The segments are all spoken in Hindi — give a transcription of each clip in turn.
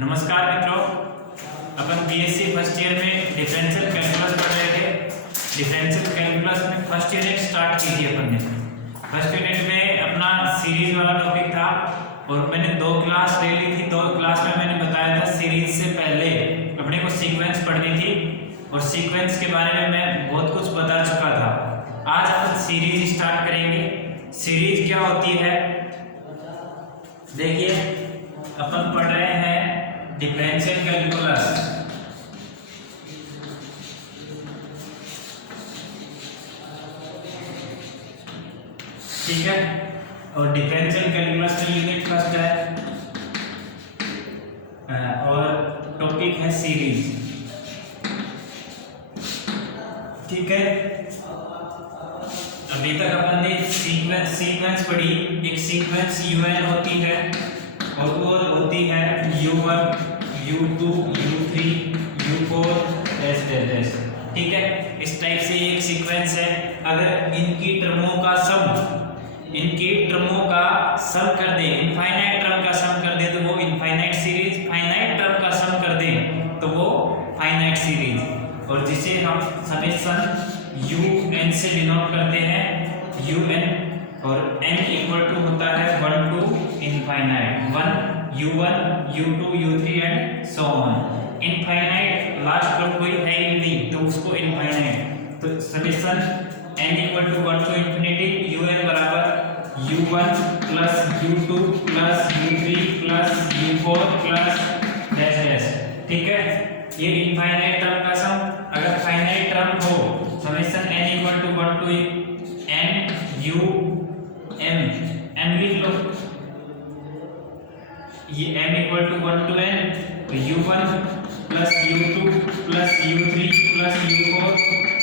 नमस्कार मित्रों, अपन बीएससी फर्स्ट ईयर में डिफरेंशियल कैलकुलस पढ़ रहे थे। डिफरेंशियल कैलकुलस में फर्स्ट यूनिट स्टार्ट की थी अपन ने। फर्स्ट यूनिट में अपना सीरीज वाला टॉपिक था और मैंने 2 क्लास ले ली थी। 2 क्लास में मैंने बताया था सीरीज से पहले अपने को सीक्वेंस पढ़नी थी और सीक्वेंस के बारे में मैं बहुत कुछ बता चुका था। आज अपन सीरीज स्टार्ट करेंगे। सीरीज क्या होती है, देखिए अपन पढ़ रहे हैं डिफरेंशियल कैलकुलस। ठीक है, और डिफरेंशियल कैलकुलस में यूनिट फर्स्ट है और टॉपिक है सीरीज। ठीक है, अभी तक अपन ने सीक्वेंस पढ़ी। एक सीक्वेंस UN होती है और वो होती है U1, U2, U3, U4 ऐसे। ठीक है, इस टाइप से एक सीक्वेंस है। अगर इनकी टर्मों का सम कर दें, इनफाइनाइट टर्म का सम कर दें तो वो इनफाइनाइट सीरीज, फाइनाइट टर्म का सम कर दें तो वो फाइनाइट सीरीज। और जिसे हम समेशन UN से डिनोट करते हैं, UN, और n इक्वल टू होता है 1 to infinite. 1 U1, U2, U3 and so on. Infinite last term कोई है ही नहीं तो उसको इनफाइनाइट। तो summation n equal to 1 to infinity UN बराबर U1 plus U2 plus U3 plus U4 plus dash dash. ठीक है, ये इनफाइनाइट टर्म का सम। अगर फाइनाइट टर्म हो, summation n equal to 1 to n U m लिख लो। ये m equal to 1 to n तो U1 plus U2 plus U3 plus U4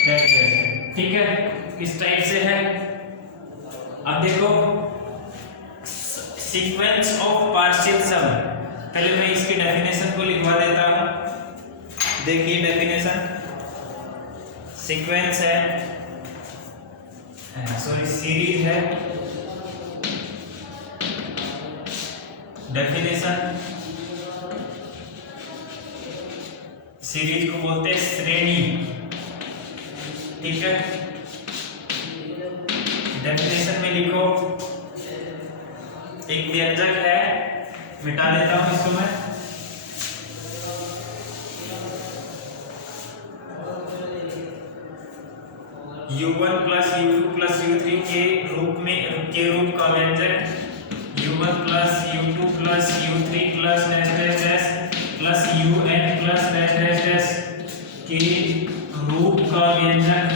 dash dash. ठीक है, इस टाइप से है। अब देखो सीक्वेंस ऑफ पार्शियल सम। पहले मैं इसकी डेफिनेशन को लिखवा देता हूं। देखिए डेफिनेशन, सीक्वेंस है, सीरीज है। डेफिनेशन, सीरीज को बोलते हैं श्रेणी। ठीक है, डेफिनेशन में लिखो, एक व्यंजक है, मिटा देता हूं इसको मैं। U1 plus U2 plus U3 के रूप का व्यंजक U1 plus U2 plus U3 plus dash dash dash plus UN plus dash dash dash के रूप का व्यंजक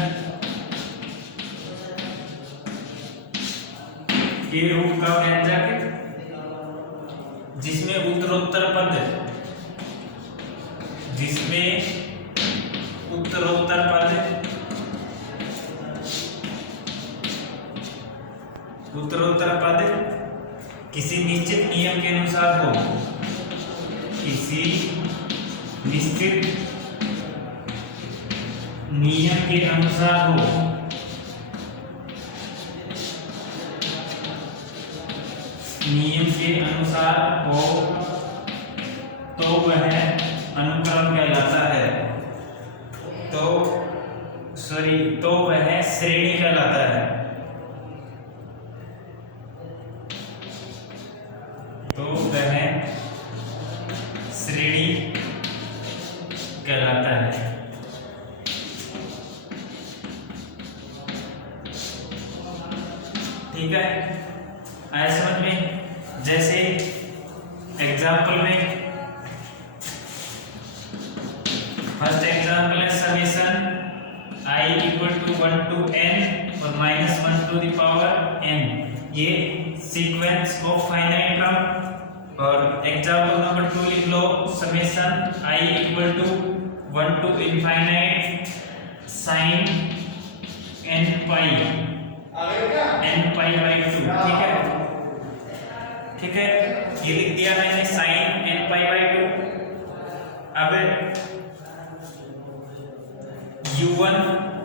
जिसमें उत्तरोत्तर पद किसी निश्चित नियम के अनुसार हो, किसी निश्चित नियम के अनुसार हो, तो वह अनुक्रम कहलाता है। तो वह श्रेणी कहलाता है। तो वह श्रेणी कहलाता है। ठीक है, आया समझ में? जैसे एग्जाम्पल में, फर्स्ट एग्जाम्पल है summation I equal to 1 to n और minus 1 to the power n। ये सीक्वेंस ऑफ फाइनाइट टर्म। और एग्जाम्पल नंबर 2 लिख लो, summation I equal to 1 to infinite sine n pi by 2। ठीक है, ये लिख दिया मैंने साइन n पाई बाई 2। अब U1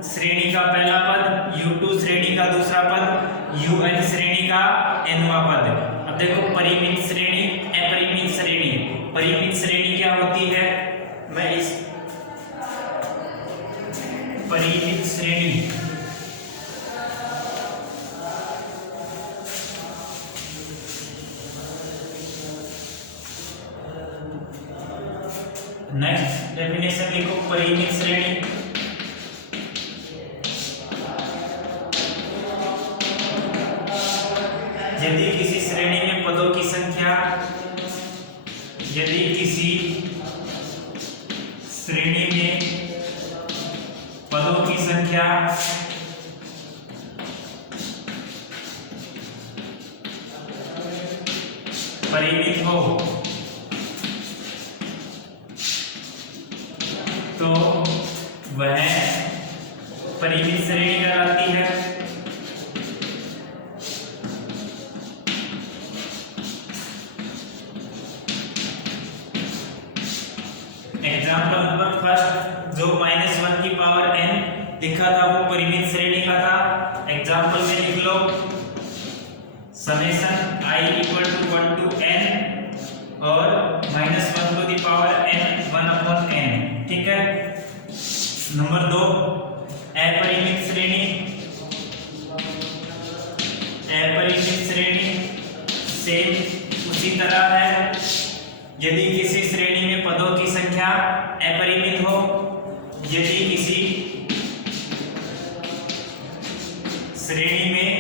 श्रेणी का पहला पद, U2 श्रेणी का दूसरा पद, UN श्रेणी का nवां पद। अब देखो परिमित श्रेणी, अपरिमित श्रेणी। परिमित श्रेणी नेक्स्ट डेफिनेशन लिखो, परिमित श्रेणी। यदि किसी श्रेणी में पदों की संख्या, यदि किसी श्रेणी में पदों की संख्या परिमित हो तो वह परिमित श्रेणी कहलाती है। एग्जाम्पल नंबर फर्स्ट, जो -1 की पावर n लिखा था वो परिमित श्रेणी का था। एग्जाम्पल में लिख लो, summation i equal to 1 to n और -1 to the power n 1/n, ठीक है। नंबर 2, अपरिमित श्रेणी। अपरिमित श्रेणी सेम उसी तरह है, यदि किसी श्रेणी में पदों की संख्या अपरिमित हो, यदि किसी श्रेणी में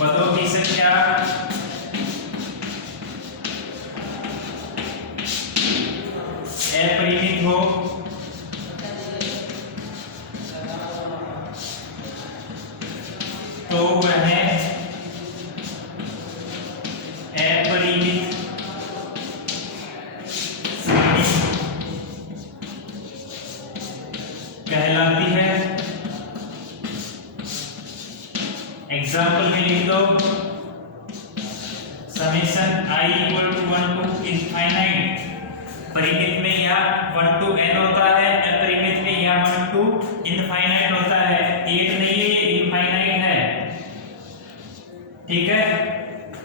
पदों की संख्या अपरिमित हो तो वह अपरिमित श्रेणी कहलाती है। एग्जाम्पल में लिख दो, summation i equal to 1 to infinite. परिमित में यह 1 to n होता है, अपरिमित में यह 1 to इनफाइनाइट होता है। एक नहीं है, ये इनफाइनाइट है, ठीक है।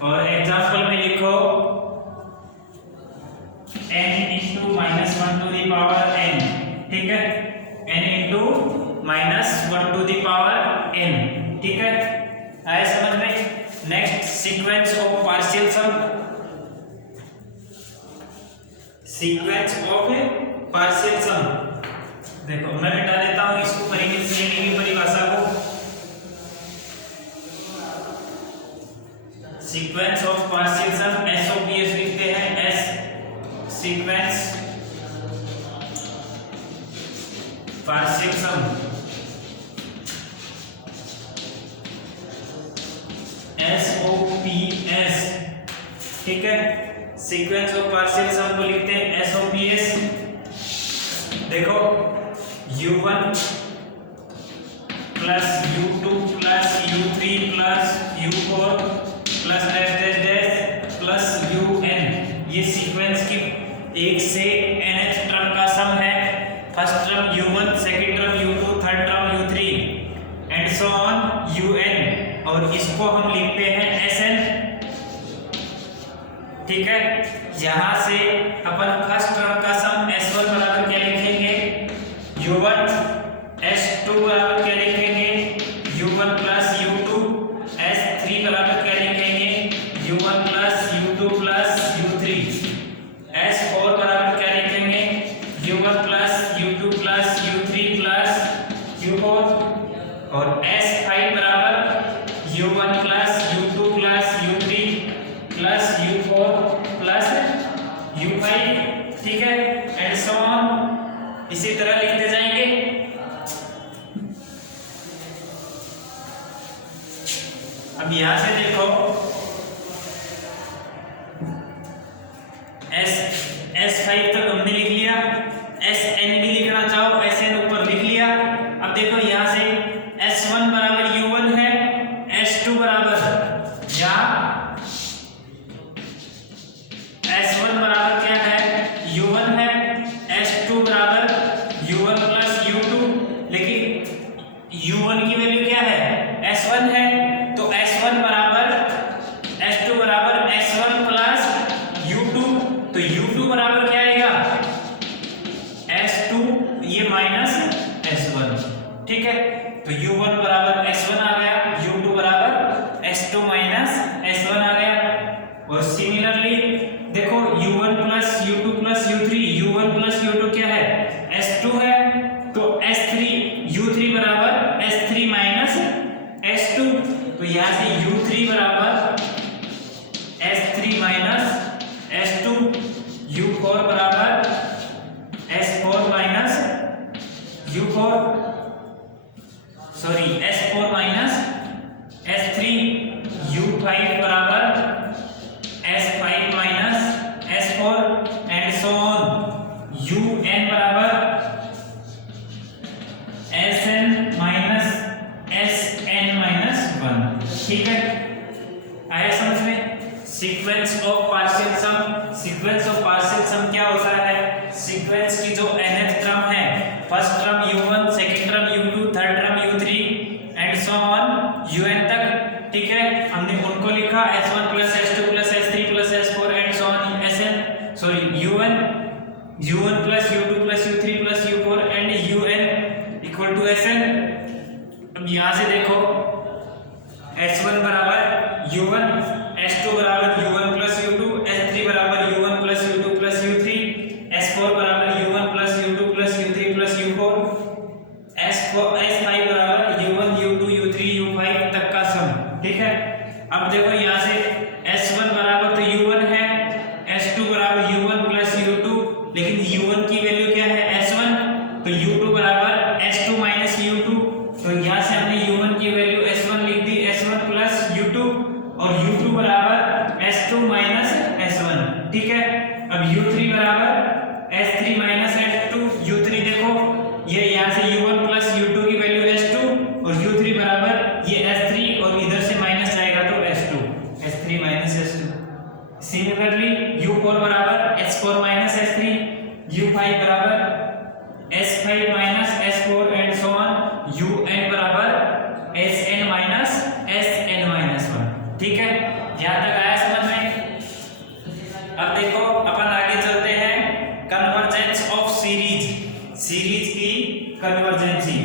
और एग्जाम्पल में लिखो n into -1 to the power n, ठीक है। n into -1 to the power n, ठीक है। आया समझ में। Next, sequence of partial sum. Sequence of partial sum, देखो मैं मिटा देता हूं इसको, परिमित श्रेणी की परिभाषा को। सीक्वेंस ऑफ पार्शियल सम एसओपीएस लिखते हैं, एस सीक्वेंस पार्शियल सम, एसओपीएस, ठीक है। सीक्वेंस ऑफ पार्शियल सम को लिखते हैं एसओपीएस। देखो u1 plus u2 plus u3 plus u4 plus dash dash dash plus un, ये सीक्वेंस की 1 से nth टर्म का सम है। First term u1, second term u2, third term u3 and so on un, और इसको हम लिखते हैं Sn, ठीक है। यहां से अपन फर्स्ट टर्म का सम S1 बराबर क्या लिखेंगे, u1, S2 बराबर क्या लिखेंगे, u1 प्लस u2, S3 बराबर क्या लिखेंगे, u1 plus u2 plus u3, S4 बराबर क्या लिखेंगे, u1 plus u2 plus u3 plus u4, और S5 बराबर u1 plus u2 plus u3 plus u4 plus u5, ठीक है। एंड सो ऑन, इसी तरह लिखते जाएंगे। अब यहां से देखो, S5 तक हमने लिख लिया, Sn भी लिखना चाहो Sn ऊपर लिख लिया। अब देखो यहां से S1 बराबर u1 है, S2 बराबर, या S1 बराबर क्या है, u1 है, S2 बराबर u1 प्लस u2, लेकिन u1 की वैल्यू क्या है, S1 है, तो S1 बराबर U1 plus U2 plus U3, U1 plus U2 क्या है, S2 है, तो S3 U3 बराबर S3 माइनस S2, तो यहाँ से U3 बराबर S3 माइनस S2, U4 बराबर S4 minus U4, sorry S4 minus S3, U5 बराबर S5 minus S4 and so on, UN बराबर Sn माइनस Sn माइनस 1। ठीक है, आया समझ में। Sequence of partial sum, sequence of partial sum क्या होता है, सीक्वेंस की जो nth टर्म है, first term U1, second term U2, third term U3 and so on UN तक। ठीक है, हमने उनको लिखा S1 plus S2 plus S3 plus S4 and so on Sn, sorry U1 plus U2 plus U3 plus U4 and UN equal to Sn। अब यहाँ से देखो S1 बराबर U1, S2 बराबर U1 प्लस U2, S3 बराबर U1 plus U2 plus U3, S4 बराबर U1 plus U2 plus U3 plus U4, S5 बराबर U1 U2 U3 U5 तक का सम। ठीक है, अब देखो यहाँ से S1 बराबर तो U1 है, S2 बराबर U1 प्लस U2, लेकिन U1 की वैल्यू क्या है S1, तो U2 बराबर S2 माइनस U2, तो यहाँ से हमने U1 की वैल्यू S1 लिख दी, S1 प्लस U2, और U2 बराबर S2 माइनस S1। ठीक है, अब U3 बराबर S3 माइनस S2, U3 देखो ये यहाँ से U1 प्लस U2 की वैल्यू S2 और U3 बराबर ये S3 और इधर से माइनस जाएगा तो S2, S3 minus S2। Similarly U4 बराबर S4 माइनस S3, U5 बराबर S5 minus S4 and so on, UN बराबर Sn माइनस Sn माइनस 1। ठीक है, यहाँ तक आया समझ में। अब देखो अपन आगे चलते हैं, कन्वर्जेंस ऑफ सीरीज, सीरीज की कन्वर्जेंसी।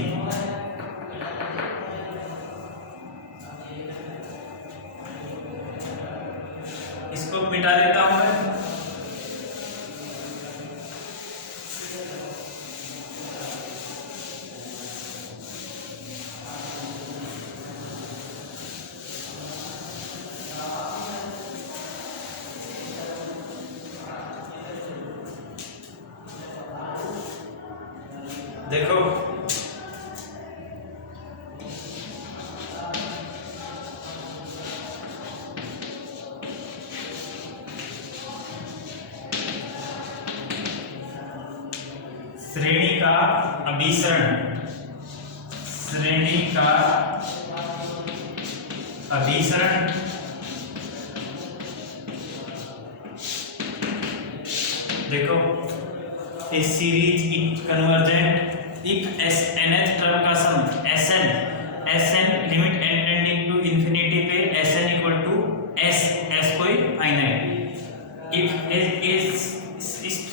इसको मिटा देता हूं मैं। देखो श्रेणी का अभिसरण, श्रेणी का अभिसरण देखो इस सीरीज कन्वर्जेंट एक nth टर्म का sum Sn limit n tending to infinity पे Sn इक्वल टू S कोई फाइनाइट, इफ इस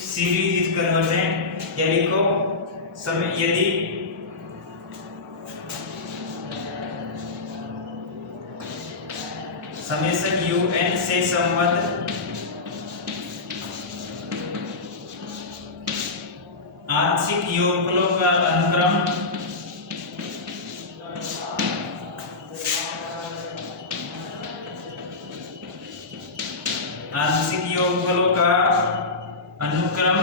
सीरीज इज कन्वर्जेंट, या लिखो समय यदि समेशन UN से संबद्ध आंशिक योगफलों का अनुक्रम आंशिक योगफलों का अनुक्रम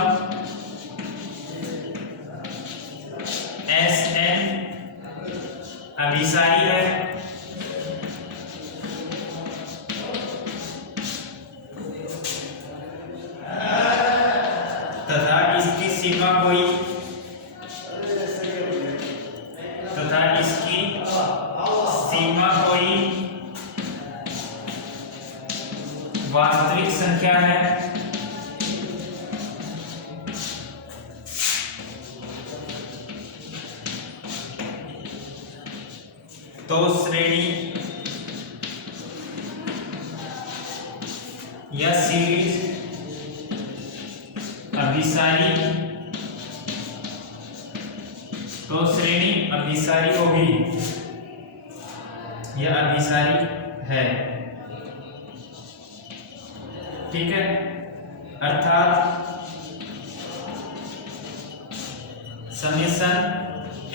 Sn अभिसारी है, तथा इसकी सीमा कोई वास्तविक संख्या है, तो श्रेणी या सीरीज अभिसारी, तो श्रेणी अभिसारी होगी, यह अभिसारी है। ठीक है, अर्थात summation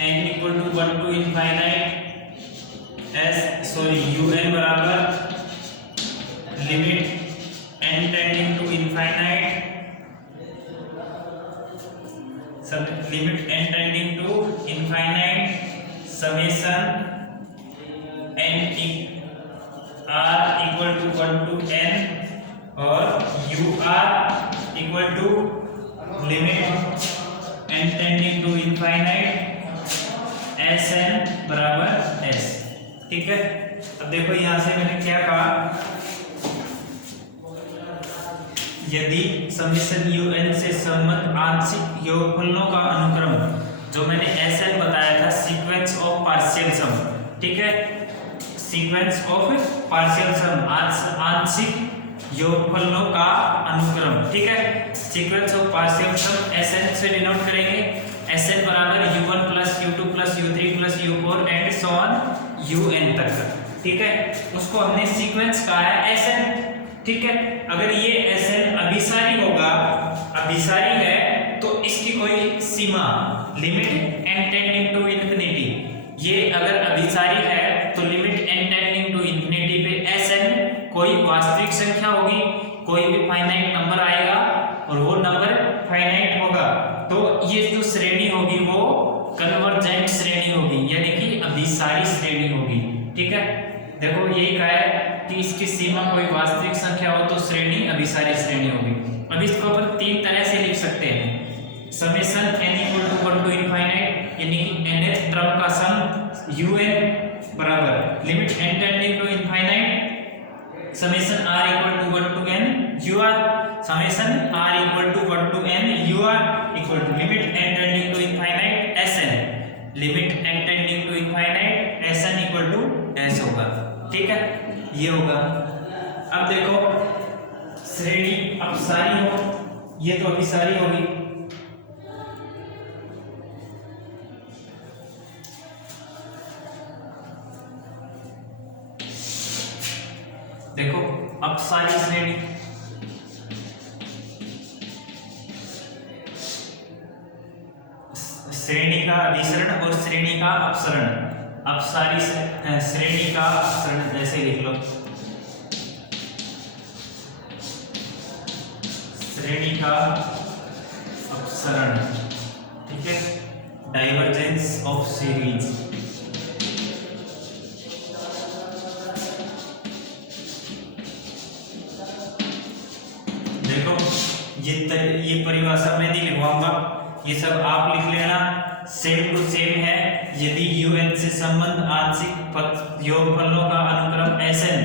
n equal to 1 to infinite un बराबर limit n tending to infinite limit n tending to infinite summation n r equal to 1 to n और u r equal to limit n tending to infinite S N बराबर एस। ठीक है, अब देखो यहां से मैंने क्या कहा, यदि समेशन un से संबद्ध आंशिक योगफलों का अनुक्रम, जो मैंने एस एन बताया था, सीक्वेंस ऑफ पार्शियल सम, ठीक है, सीक्वेंस ऑफ पार्शियल सम, आंशिक योगफलों का अनुक्रम, ठीक है, sequence of partial sum S N से डिनोट करेंगे, एस एन बराबर u1 plus u2 plus u3 plus u4 and so on un तक, ठीक है, उसको हमने सीक्वेंस कहा है एस एन, ठीक है। अगर ये एस एन अभिसारी होगा, अभिसारी है तो इसकी कोई सीमा limit n tending to infinity, ये अगर अभिसारी है तो limit n tending to infinity पे एस एन कोई वास्तविक संख्या होगी, कोई भी फाइनाइट नंबर आएगा और वो नंबर फाइनाइट होगा, तो ये जो श्रेणी होगी वो कन्वर्जेंट श्रेणी होगी, यानी कि अभिसारी श्रेणी होगी, ठीक है। देखो यही कहा है कि इसकी सीमा कोई वास्तविक संख्या हो तो श्रेणी अभिसारी श्रेणी होगी। अब इसको अपन तीन तरह से लिख सकते हैं, summation n equal to 1 to infinite, यानी कि nth टर्म का सम un बराबर limit n tending to infinite summation r equal to 1 to n ur, summation r equal to 1 to n ur equal to limit n tending to infinite sn, limit n tending to infinite sn equal to s होगा, ठीक है, ये होगा। अब देखो श्रेणी अपसारी हो, ये तो अभिसारी होगी, देखो अपसारी श्रेणी, श्रेणी का अभिसरण और श्रेणी का अपसरण, अपसारी श्रेणी का अपसरण जैसे लिख लो, श्रेणी का अपसरण, ठीक है, डाइवर्जेंस ऑफ सीरीज, देखो ये परिभाषा मैं नहीं लिखवाऊंगा, ये सब आप लिख लेना, सेम टू सेम है। यदि un से संबंध आंशिक योगफलों का अनुक्रम Sn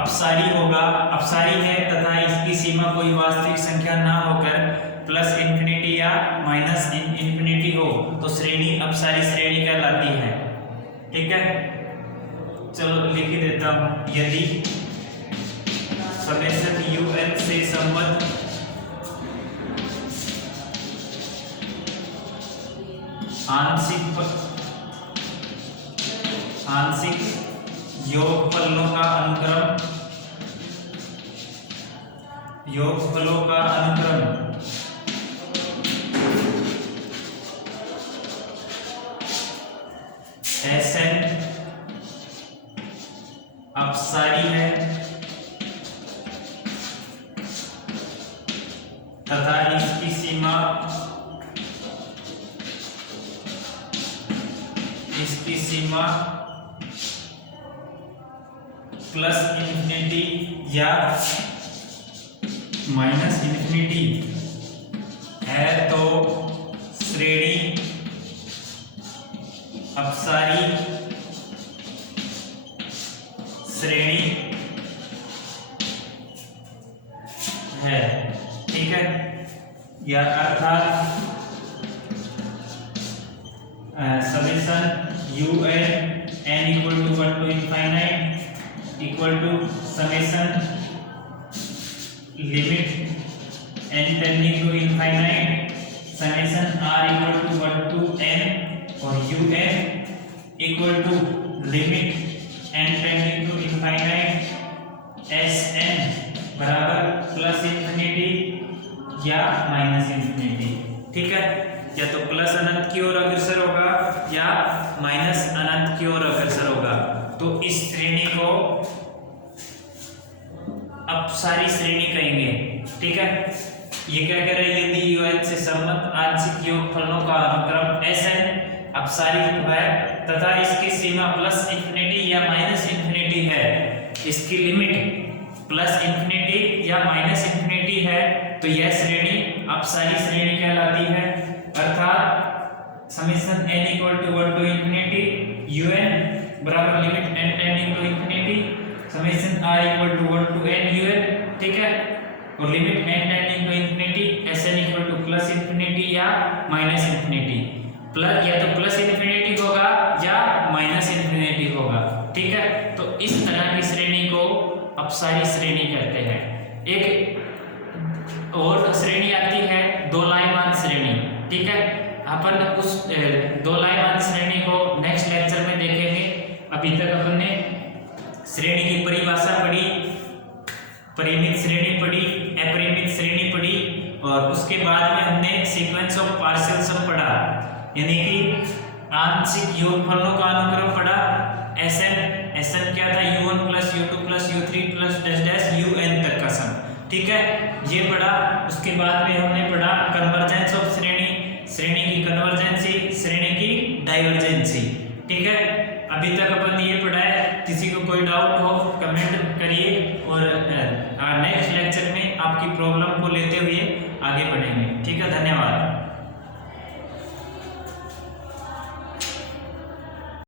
अपसारी होगा, अपसारी है तथा इसकी सीमा कोई वास्तविक संख्या ना होकर प्लस इंफिनिटी या माइनस इंफिनिटी हो तो श्रेणी अपसारी श्रेणी कहलाती है, ठीक है। चलो लिख ही देता हूं, यदि समेशन un से संबद्ध आंशिक योगफलों का अनुक्रम, योगफलों का अनुक्रम Sn अपसारी है तथा इसकी सीमा प्लस इंफिनिटी या माइनस इंफिनिटी है तो श्रेणी अपसारी श्रेणी है, ठीक है। या अर्थात summation un n equal to 1 to infinite equal to summation limit n tending to infinite summation r equal to 1 to n और un equal to limit n tending to infinite Sn बराबर प्लस इंफिनिटी या माइनस इन्फिनिटी। ठीक है, या तो प्लस अनंत की ओर अग्रसर होगा या माइनस अनंत की ओर अग्रसर होगा। तो इस श्रेणी को अपसारी श्रेणी कहेंगे। ठीक है, ये क्या कह रहे हैं, यदि un से संबद्ध आंशिक योगफलों का अनुक्रम Sn अपसारी है तथा इसकी सीमा प्लस इंफिनिटी या माइनस इंफिनिटी है, इसकी लिमिट प्लस इंफिनिटी या माइनस इंफिनिटी है, तो यह श्रेणी अपसारी श्रेणी कहलाती है। अर्थात summation n equal to 1 to infinity un बराबर limit n tending to infinity summation r equal to 1 to n un। ठीक है, और limit n tending to infinity Sn equal to plus infinity या माइनस इंफिनिटी। प्लस या तो प्लस इंफिनिटी होगा या माइनस इंफिनिटी होगा। ठीक है, तो इस तरह की श्रेणी को अपसारी श्रेणी कहते हैं। एक और श्रेणी आती है दोलायमान श्रेणी। ठीक है, अपन उस दोलायमान श्रेणी को नेक्स्ट लेक्चर में देखेंगे। अभी तक अपन ने श्रेणी की परिभाषा पढ़ी, परिमित श्रेणी पढ़ी, अपरिमित श्रेणी पढ़ी, और उसके बाद में हमने सीक्वेंस ऑफ पार्शियल सम पढ़ा, यानी कि आंशिक योगफलों का अनुक्रम पढ़ा। Sn क्या था, u1 plus u2 plus u3 plus dash dash un तक का सम। ठीक है, ये पढ़ा। उसके बाद में हमने पढ़ा कन्वर्जेंस ऑफ श्रेणी, श्रेणी की कन्वर्जेंसी, श्रेणी की डाइवर्जेंसी। ठीक है, अभी तक अपन ने ये पढ़ा है। किसी को कोई डाउट हो कमेंट करिए, और नेक्स्ट लेक्चर में आपकी प्रॉब्लम को लेते हुए आगे बढ़ेंगे। ठीक है, धन्यवाद।